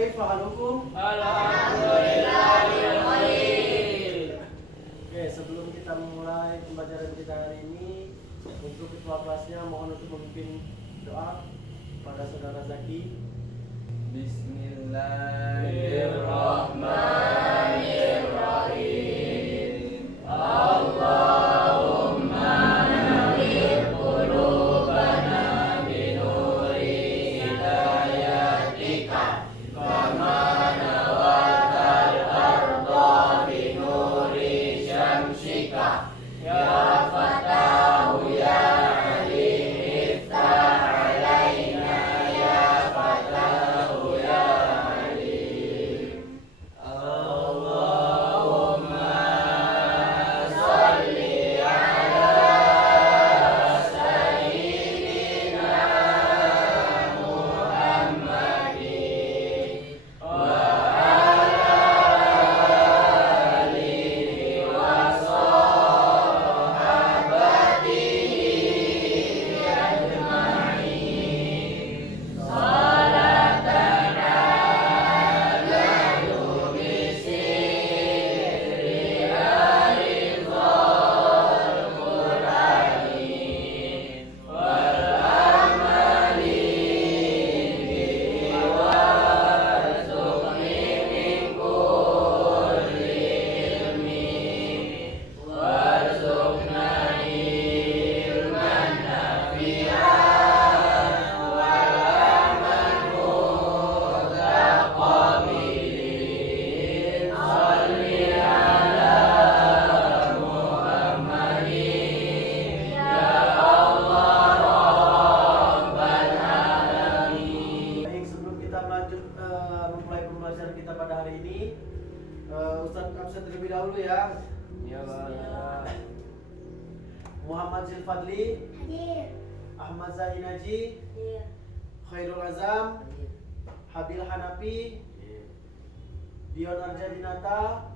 Kaifa halukum? Alhamdulillahirrahmanirrahim. Oke, sebelum kita memulai pembelajaran kita hari ini, untuk ketua kelasnya mohon untuk memimpin doa pada saudara Zaki. Bismillahirrahmanirrahim. Allahumma nawwir qulubana binuri hidayatika kama nawwartal arda binuri syamsika ya Fatahu ya Alim iftah alaina ya Fatahu ya Alim. Allahumma sholli ala sayyidina Muhammadin wa ala alihi wa sahbihi ajma'in. Salatan ala bisirri arizal quranin wal amali bihi warzuqni min kulli ilmin warzuqna ilman nafi'an wal aman mutaqabilin. Sholli ala Muhammadin ya Allah rabbal alamin. Baik, sebelum kita melanjut memulai pembelajaran kita pada hari ini, Ustaz absen terlebih dahulu ya. Ya Allah. Muhammad Zilfadli, Hadir. Ahmad Zahinaji, Hadir. Khairul Azam, Habil Hanafi, Dion Arjadinata.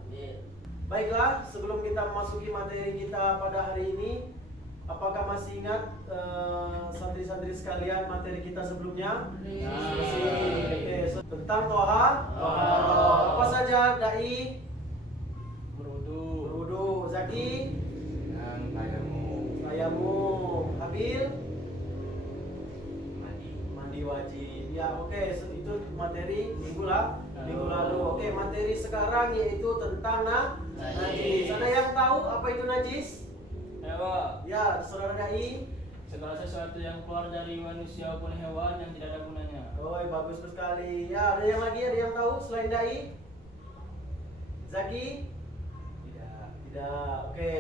Baiklah, sebelum kita memasuki materi kita pada hari ini, apakah masih ingat santri-santri sekalian materi kita sebelumnya? Oke, tentang Toha. Apa saja dai? Berwudu. Zaki? Tayamum. Habil? Mandi wajib. Ya, oke, itu materi minggu lalu. Oke, materi sekarang yaitu tentang najis. Ada yang tahu apa itu najis? Ya, saudara dai. Segala sesuatu yang keluar dari manusia maupun hewan yang tidak ada gunanya. Oh, bagus sekali. Ya, ada yang lagi, ada yang tahu selain dai? Zaki? Tidak. Oke.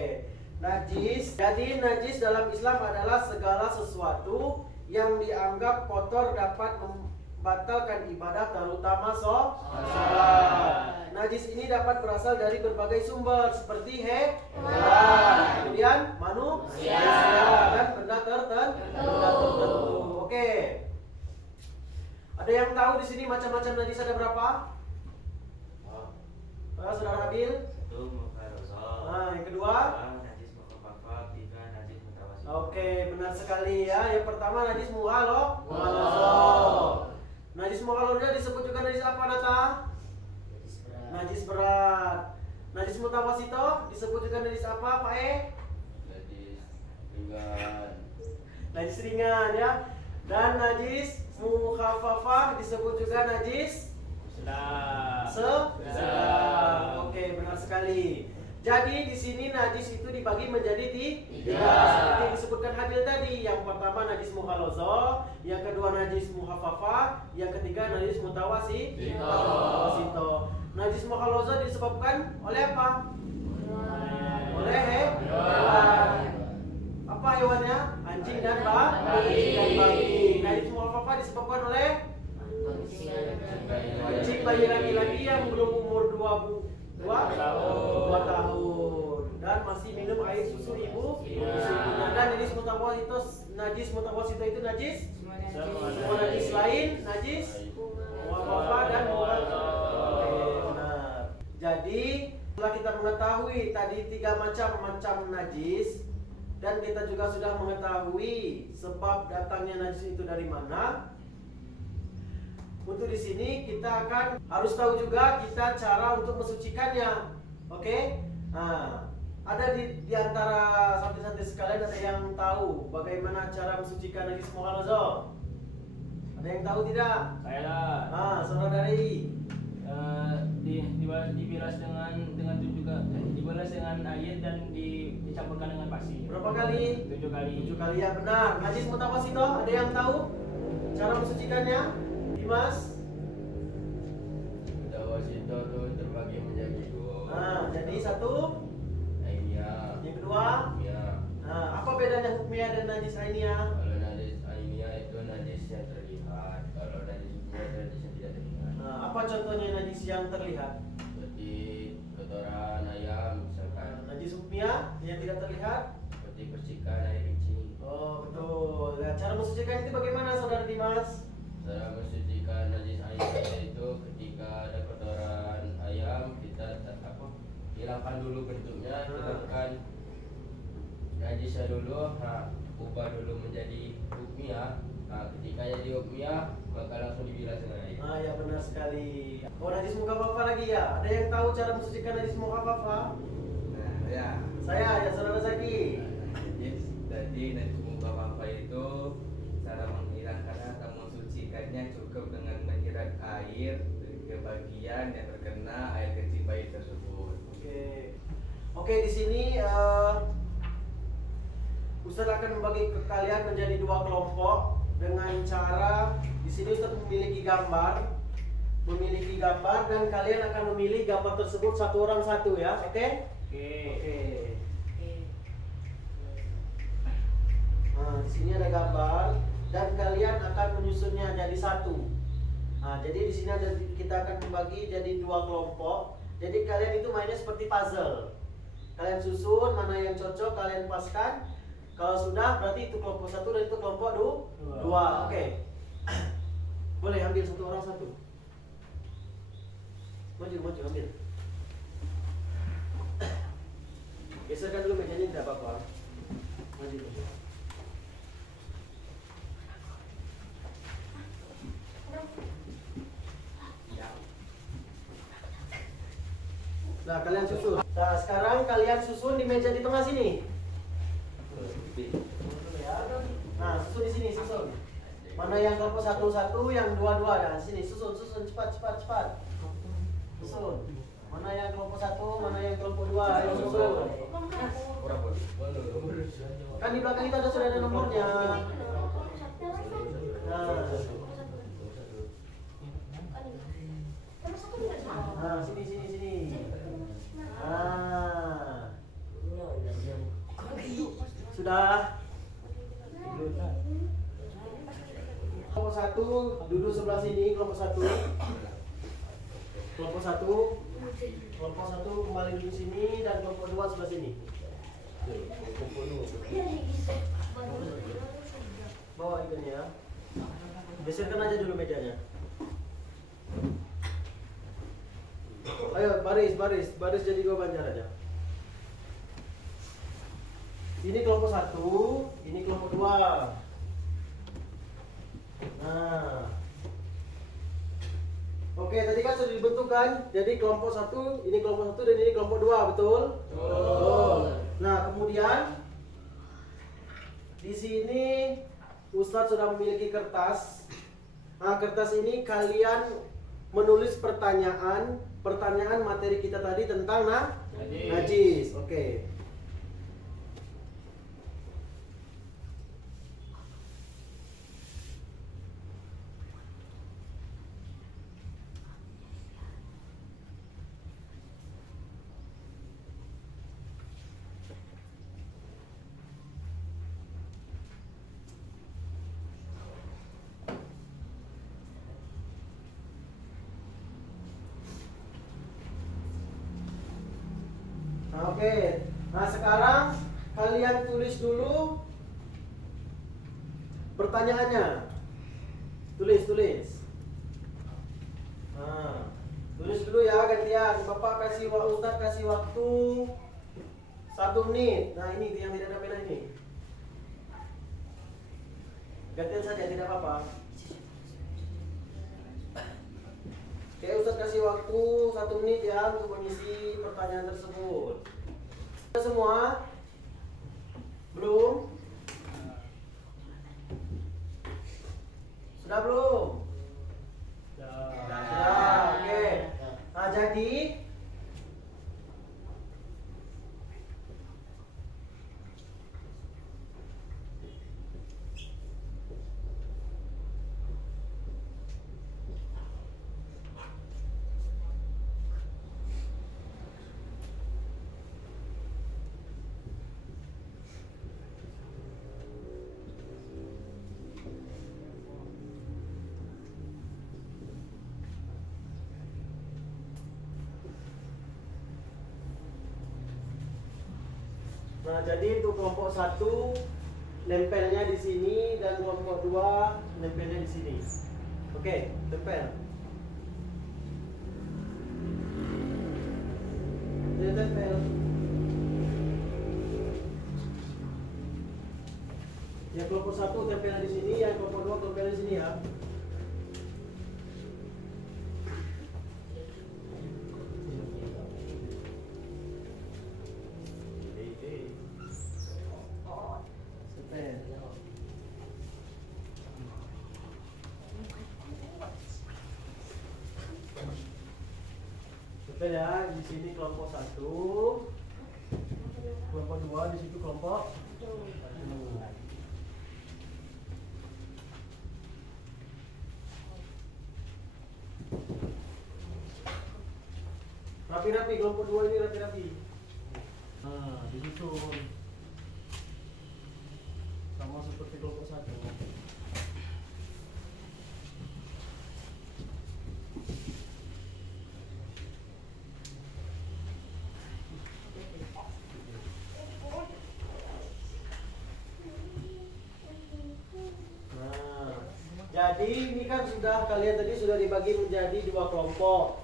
Najis. Jadi najis dalam Islam adalah segala sesuatu yang dianggap kotor dapat membatalkan ibadah, terutama sholat. Najis ini dapat berasal dari berbagai sumber seperti hewan, kemudian manusia dan benda tertentu. Oke. Ada yang tahu di sini macam-macam najis ada berapa? Saudara Habil? Yang kedua? Oke, benar sekali ya. Yang pertama najis mughalladzah. Najis mughalladzah disebut juga najis apa, Nata? Najis berat. Najis mutawassithah disebut juga najis apa, Pak E? Najis ringan ya. Dan najis mukhaffafah disebut juga najis sedang. Oke, benar sekali. Jadi di sini najis itu dibagi menjadi tiga, seperti disebutkan Habil tadi. Yang pertama najis mughalladzah, yang kedua najis mukhaffafah, yang ketiga najis mutawassithah. Najis mughalladzah disebabkan oleh apa? Oleh hewan. Apa hewannya? Anjing dan babi. Najis mukhaffafah disebabkan oleh anjing bayi laki-laki yang belum umur 2 tahun dan masih minum air susu ibunya. Dan najis mutawassithah itu najis semua najis lain najis mughalladzah dan benar. Jadi setelah kita mengetahui tadi 3 macam najis dan kita juga sudah mengetahui sebab datangnya najis itu dari mana, untuk di sini kita akan harus tahu juga kita cara untuk mensucikannya. Oke? Nah, ada di antara santri-santri sekalian ada yang tahu bagaimana cara mensucikan najis mukhalazah? Ada yang tahu tidak? Saya lah. Saudara dari Dibilas dengan 7 dibilas dengan air dan dicampurkan dengan pasir. berapa kali? 7 kali. 7 kali ya benar. Najis mutawasito, ada yang tahu cara mensucikannya? Dimas? Mutawasito itu terbagi menjadi 2. Jadi satu, Ainiyah. yang kedua. Apa bedanya hukmiyah dan najis ainiyah? Kalau najis ainiyah itu najis yang terlihat. Kalau najis hukmiyah itu najis yang tidak terlihat. Apa contohnya najis yang terlihat? Seperti kotoran ayam misalkan. Najis hukmiyah yang tidak terlihat? Seperti percikan air kencing. Oh betul. Nah, cara mensucikan itu bagaimana saudara Dimas? Cara mensucikan najis ainiyah itu ketika ada kotoran ayam kita hilangkan dulu bentuknya, hilangkan najisnya dulu, ubah dulu menjadi hukmiyah. Ketika jadi hukmiyah maka langsung dibilas dengan air. Ya benar sekali. Oh najis mukhaffafah lagi ya. Ada yang tahu cara mensucikan najis mukhaffafah? Ya. Saya ya saudara Zaki. Jadi najis mukhaffafah itu cara menghilangkan atau mensucikannya cukup dengan menyiram air ke bagian yang terkena air kencing bayi tersebut. Oke, di sini Ustaz akan membagi ke kalian menjadi 2 kelompok dengan cara di sini Ustaz memiliki gambar dan kalian akan memilih gambar tersebut satu orang satu ya, oke? Oke. Nah, di sini ada gambar dan kalian akan menyusunnya jadi satu. Nah, jadi di sini kita akan membagi jadi 2 kelompok. Jadi kalian itu mainnya seperti puzzle. Kalian susun mana yang cocok, kalian paskan. Kalau sudah berarti itu kelompok 1 dan itu kelompok 2. Oke. Boleh ambil satu orang satu. Maju ambil. Geserkan dulu mejanya tidak apa-apa. Maju. Nah, kalian susun. Nah, sekarang kalian susun di meja di tengah sini. Nah, susun di sini, susun. Mana yang kelompok 1, yang 2. Nah, sini susun cepat. Susun. Mana yang kelompok 1, mana yang kelompok 2, ayo susun. Kan di belakang itu sudah ada nomornya. Nah, sini. Sudah. Kelompok 1 duduk sebelah sini, kelompok 1. Kelompok 1 kembali duduk sini dan kelompok 2 sebelah sini. Bawa ikannya ya. Geserkan aja dulu mejanya. Ayo baris jadi 2 banjar aja. Ini kelompok 1, ini kelompok 2. Nah. Oke, tadi kan sudah dibentuk kan? Jadi kelompok 1, ini kelompok 1 dan ini kelompok 2, betul? Betul. Nah, kemudian di sini Ustadz sudah memiliki kertas. Nah, kertas ini kalian menulis pertanyaan materi kita tadi tentang najis. Oke. Oke, nah sekarang kalian tulis dulu pertanyaannya. Tulis. Nah, tulis dulu ya gantian. Bapak Ustadz kasih waktu 1 menit. Nah ini yang tidak ada pena ini. Gantian saja tidak apa-apa. Oke, Ustadz kasih waktu 1 menit ya untuk mengisi pertanyaan tersebut. Sudah semua? Belum? Sudah belum? Sudah, oke. Nah, jadi Nah, jadi untuk kelompok 1 nempelnya di sini dan kelompok 2 nempelnya di sini. Oke, tempel. Dia tempel. Yang kelompok 1 tempelnya di sini, yang kelompok 2 tempelnya di sini ya. Tempel ya, di sini kelompok 1, kelompok 2 di situ kelompok 1. Rapi-rapi, kelompok 2 ini rapi-rapi. Nah, disusun sama seperti kelompok 1. Jadi ini kan sudah kalian tadi sudah dibagi menjadi 2 kelompok.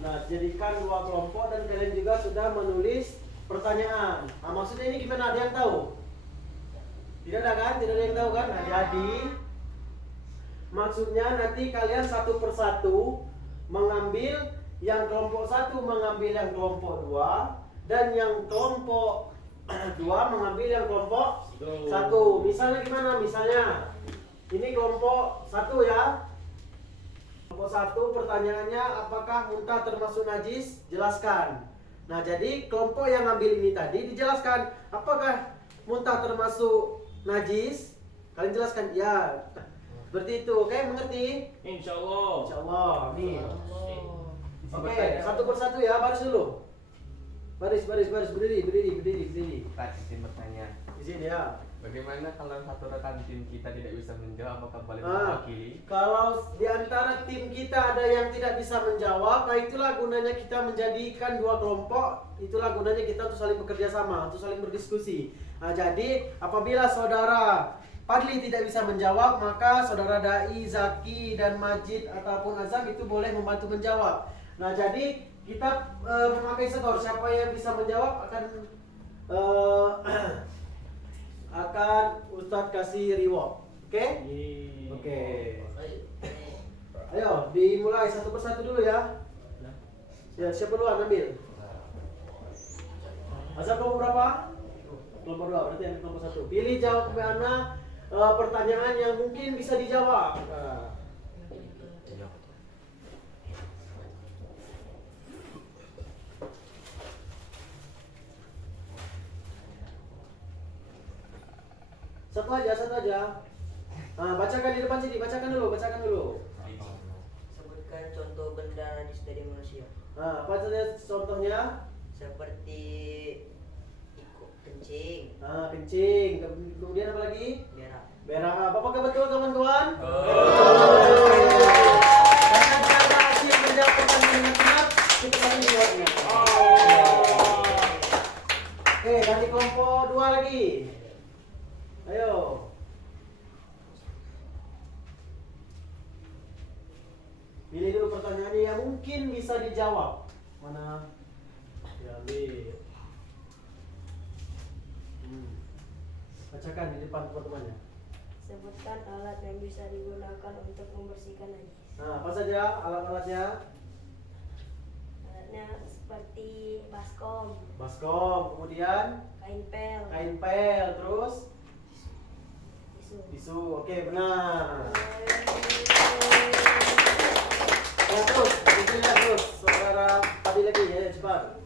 Nah, jadikan 2 kelompok dan kalian juga sudah menulis pertanyaan. Nah, maksudnya ini gimana? Ada yang tahu? Tidak ada kan? Tidak ada yang tahu kan? Nah, jadi maksudnya nanti kalian satu persatu mengambil yang kelompok 1 mengambil yang kelompok 2 dan yang kelompok 2 mengambil yang kelompok 1. Misalnya gimana? Misalnya ini kelompok 1 ya. Kelompok 1 pertanyaannya apakah muntah termasuk najis? Jelaskan. Nah, jadi kelompok yang ambil ini tadi dijelaskan apakah muntah termasuk najis? Kalian jelaskan ya. Seperti itu, oke? Mengerti? Insyaallah. Insyaallah. Amin. Oke, satu persatu ya, baris dulu. Baris, berdiri. Pak, izin bertanya. Di sini ya. Bagaimana kalau satu rekan tim kita tidak bisa menjawab, apakah boleh Nah, mewakili? kalau di antara tim kita ada yang tidak bisa menjawab, nah itulah gunanya kita menjadikan 2 kelompok. Itulah gunanya kita untuk saling bekerja sama, untuk saling berdiskusi. Nah, jadi apabila saudara Padli tidak bisa menjawab, maka saudara Dai, Zaki, dan Majid ataupun Azam itu boleh membantu menjawab. Nah, jadi kita memakai skor. Siapa yang bisa menjawab akan Ustadz kasih reward. Oke? Oke. Ayo, dimulai satu persatu dulu ya. Ya, siapa duluan ambil? Azam kelompok berapa? Kelompok 2, berarti yang kelompok 1. Pilih jawab mana pertanyaan yang mungkin bisa dijawab. Nah. Satu aja. Nah, bacakan di depan sini, bacakan dulu. Sebutkan contoh benda najis dari manusia. Nah, apa saja contohnya? Seperti kencing, Nah, kencing. Kemudian apa lagi? berak. Berak. Apakah betul kawan-kawan? Karena kita berhasil menjawab pertanyaan dengan benar, kita kasih rewardnya. Oke, ganti kelompok 2 lagi. Ayo. Pilih dulu pertanyaannya yang mungkin bisa dijawab. Mana? Diambil. Bacakan di depan teman-temannya. Sebutkan alat yang bisa digunakan untuk membersihkan najis. Nah, apa saja alat-alatnya? Contohnya seperti baskom, Baskom, kemudian kain pel, kain pel, terus tisu. tisu. Oke, benar. Ya terus, itunya terus. Saudara tadi lagi ya, cepat.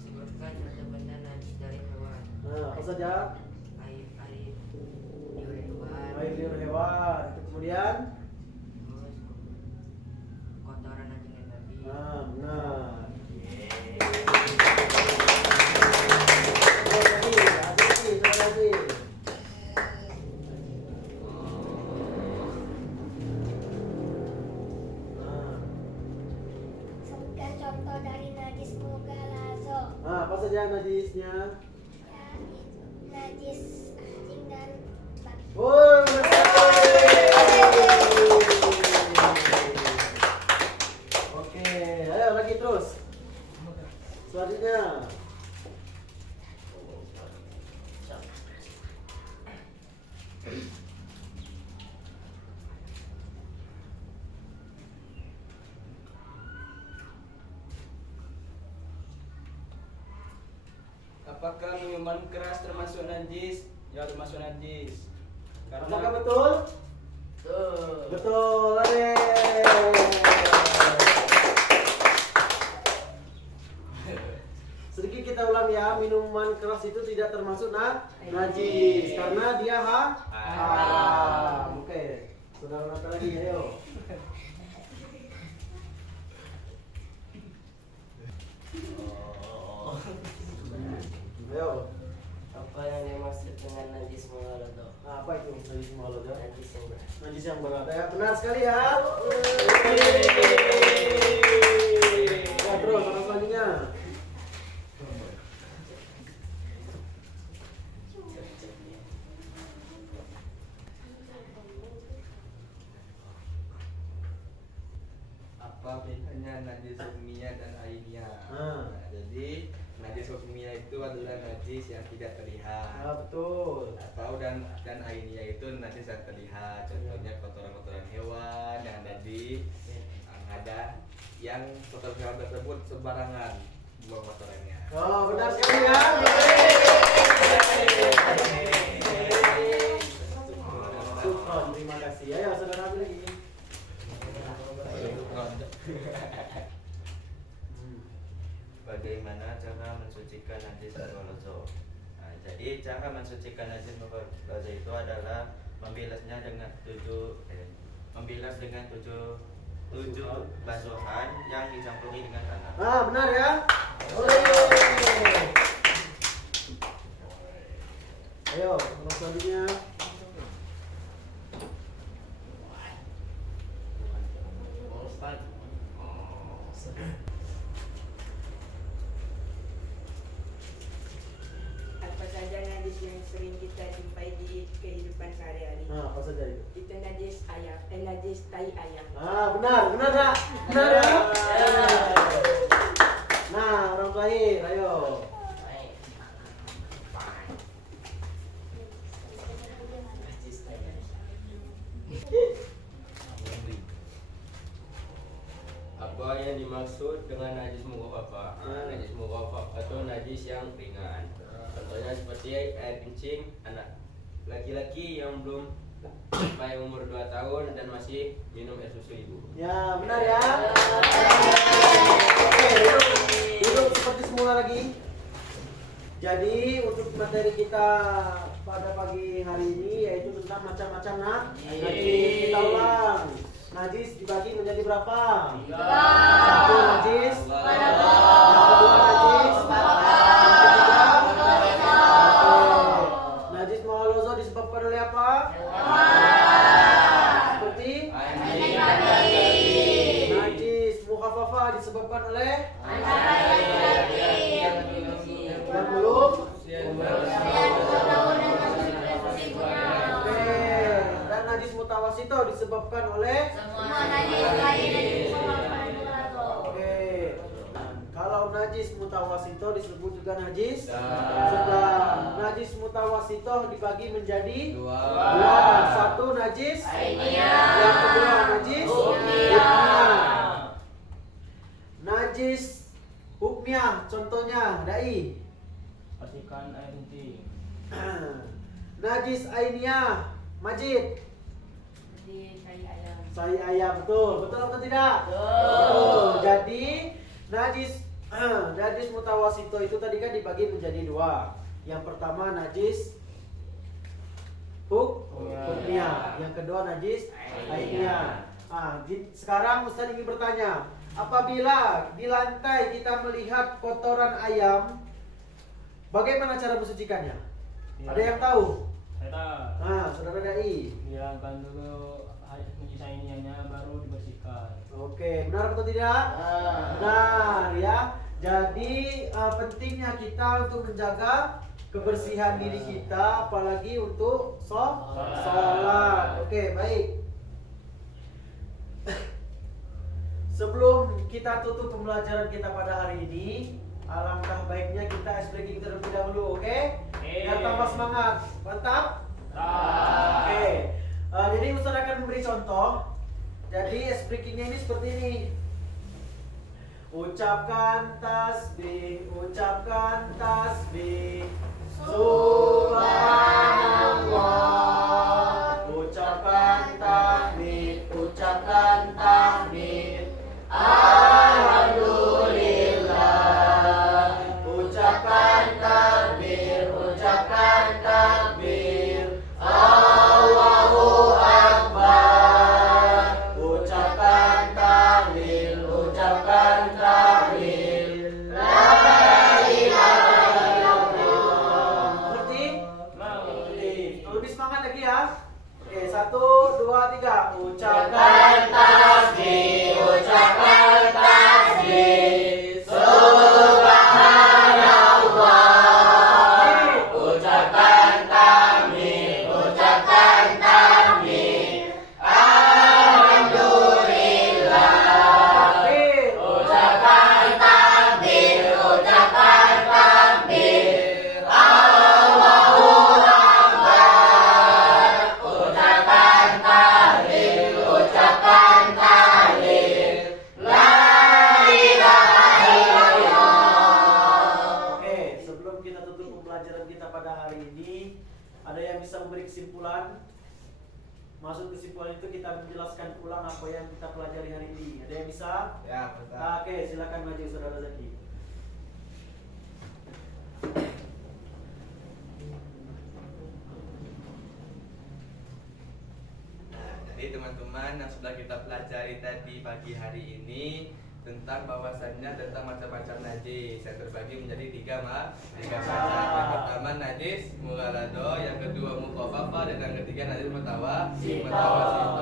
Sebutkan satu benda najis dari hewan. Nah, apa saja? Air liur hewan. Air liur hewan. Itu kemudian, Terus kotoran anjing dan babi. nah, benar. Ada lagi. Nah, Sebutkan contoh dari najis mugalazo. apa saja najisnya? Ya, itu najis anjing dan babi. Woi, benar. Oke, ayo lagi terus. Selanjutnya. Apakah minuman keras termasuk najis? Ya, termasuk najis. Apakah betul? Tuh. Betul, ade. Sedikit kita ulang ya, minuman keras itu tidak termasuk najis karena dia haram. Oke, saudara nota lagi, ayo. Ayo. Apa yang dimaksud dengan najis mugalazo? Nah, apa itu najis mulut ya? Najis yang berat. Najis yang berat ya, benar sekali ya. Ya, terus orang selanjutnya. Apa bedanya najis hukmiyah dan ainiyah? Ah. Nah, jadi najis hukmiyah itu adalah najis yang tidak terlihat. Ah, betul. Atau dan ainiyah itu najis yang terlihat. Contohnya kotoran-kotoran hewan yang ada yang kotoran hewan tersebut sembarangan buang kotorannya. Oh, benar sekali ya. Syukron, terima kasih. Ayo, saudara ambil lagi. Bagaimana cara mensucikan najis mugalazo? Nah, jadi cara mensucikan najis mugalazo itu adalah membilasnya dengan tujuh basuhan yang dicampuri dengan tanah. Ah, benar ya. Oleh. Ayo, orang selanjutnya. Apa saja najis yang sering kita jumpai di kehidupan sehari-hari? Nah, apa saja itu? Itu najis ayam, najis tai ayam. Ah, benar, benar tak? Benar ya? Nah, orang terakhir, ayo. Apa yang dimaksud dengan najis mughallazah? Najis mughallazah itu najis yang ringan. Contohnya seperti air kencing anak laki-laki yang belum sampai umur 2 tahun dan masih minum air susu ibu. Ya, benar ya. Oke, duduk seperti semula lagi. Jadi untuk materi kita pada pagi hari ini yaitu tentang macam-macam najis. Kita ulang. Najis dibagi menjadi berapa? 1 najis. Yang kedua najis. Najis mughalazah disebabkan oleh apa? Seperti najis mukhaffafah disebabkan oleh yang belum. Oke, dan najis mutawasito disebabkan oleh Semua najis lain dari semua pada Oke. Nah, kalau najis mutawasito disebut juga najis Sedang. sedang. Najis mutawasito dibagi menjadi Dua. Satu najis Ainiyah. yang kedua najis hukmiyah. Najis hukmiyah contohnya dai. Pastikan air kencing. Najis ainiyah Majid. Jadi kai ayam. Sai ayam betul atau tidak? Betul. Jadi najis mutawasito itu tadi kan dibagi menjadi dua. Yang pertama najis hukmiyah, yang kedua najis ainiyah. Sekarang Ustaz ingin bertanya, apabila di lantai kita melihat kotoran ayam, bagaimana cara mensucikannya? Ada yang tahu? Saya Saudara dai. hilangkan dulu najis ainiyahnya baru dibersihkan. Oke, benar atau tidak? Benar ya. Jadi pentingnya kita untuk menjaga kebersihan diri kita, apalagi untuk sholat. Oke, baik. Sebelum kita tutup pembelajaran kita pada hari ini, alangkah baiknya kita ice breaking terlebih dahulu, oke? Biar tambah semangat. Mantap? Oke. Jadi Ustaz akan memberi contoh. Jadi ice breakingnya ini seperti ini. Ucapkan tasbih, subhanallah. Ucapkan tahmid, alhamdulillah. Ucapkan takbir, Allahu Akbar. Ucapkan tahlil, la ilaha illallah. Ngerti? Lebih semangat lagi ya. Oke, 1, 2, 3. Ucapkan tasbih, subhanallah. Ucapkan tahmid, alhamdulillah. Ucapkan takbir, Allahu Akbar. Ucapkan tahlil, la ilaha illallah. Oke, sebelum kita tutup pembelajaran kita pada hari ini, ada yang bisa memberi kesimpulan? Maksud kesimpulan itu kita menjelaskan ulang apa yang kita pelajari hari ini. Ada yang bisa? Ya, Ustaz. Oke, silakan maju Saudara Zaki. Nah, jadi teman-teman yang sudah kita pelajari tadi pagi hari ini tentang bahwasannya tentang macam-macam najis yang terbagi menjadi tiga macam. Yang pertama najis mughalladho, yang kedua mukhaffafa, dan yang ketiga najis mutawasito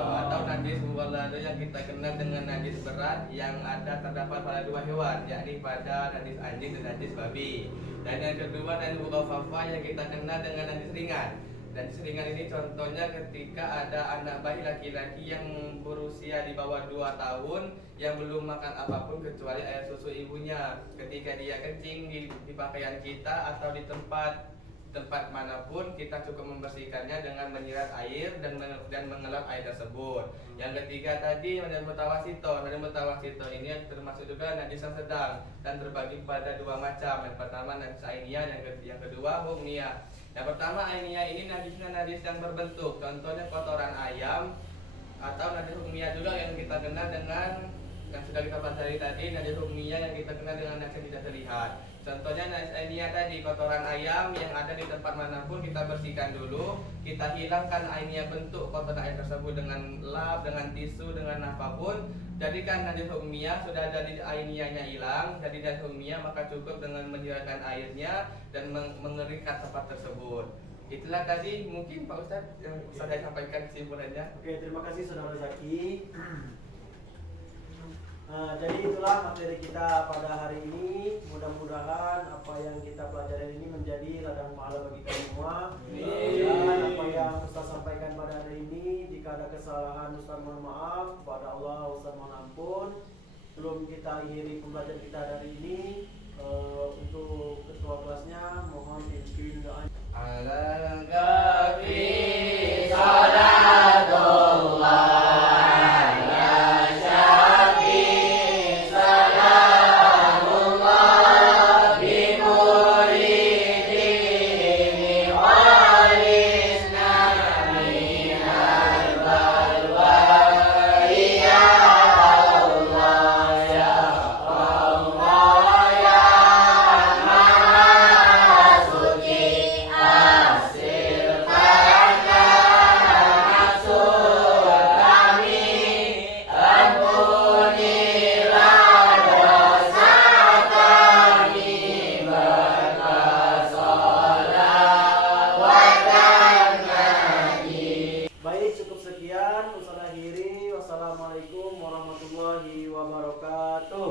atau najis mughalladho yang kita kenal dengan najis berat yang ada terdapat pada dua hewan, yakni pada najis anjing dan najis babi. Dan yang kedua najis mukhaffafa yang kita kenal dengan najis ringan. Dan ringan ini contohnya ketika ada anak bayi laki-laki yang berusia di bawah 2 tahun yang belum makan apapun kecuali air susu ibunya. Ketika dia kencing di pakaian kita atau di tempat manapun, kita cukup membersihkannya dengan menyiram air dan mengelap air tersebut. Yang ketiga tadi najis mutawasito. Najis mutawasito ini termasuk juga najis yang sedang dan terbagi pada dua macam. Yang pertama najis ainiyah, yang kedua hukmiyah. Yang pertama ainiyah ini najisnya najis yang berbentuk, contohnya kotoran ayam, atau najis hukmiyah juga yang kita kenal dengan yang sudah kita pelajari tadi, najis hukmiyah yang kita kenal dengan najis yang tidak terlihat. Contohnya najis ainiyah tadi, kotoran ayam yang ada di tempat manapun kita bersihkan dulu, kita hilangkan ainiyah bentuk kotoran ayam tersebut dengan lap, dengan tisu, dengan apapun. Jadi kan najis hukmiyah sudah ada di ainiyahnya hilang, jadi najis hukmiyah maka cukup dengan menghilangkan airnya dan mengeringkan tempat tersebut. Itulah tadi mungkin Pak Ustadz yang saya sampaikan kesimpulannya. Oke, terima kasih Saudara Zaki. Jadi itulah materi kita pada hari ini. Mudah-mudahan apa yang kita pelajari ini menjadi ladang pahala bagi kita semua. Dan apa yang Ustaz sampaikan pada hari ini, jika ada kesalahan Ustaz mohon maaf, kepada Allah Ustaz mohon ampun. Sebelum kita akhiri pembelajaran kita hari ini, Untuk ketua kelasnya mohon pimpin doa. Alangkah salatullah ya syafi salamullah bi muridin walisna minal balwa ya Allah ya Allah ya Maha Suci Baik, cukup sekian. Usaha akhiri. Wassalamualaikum warahmatullahi wabarakatuh.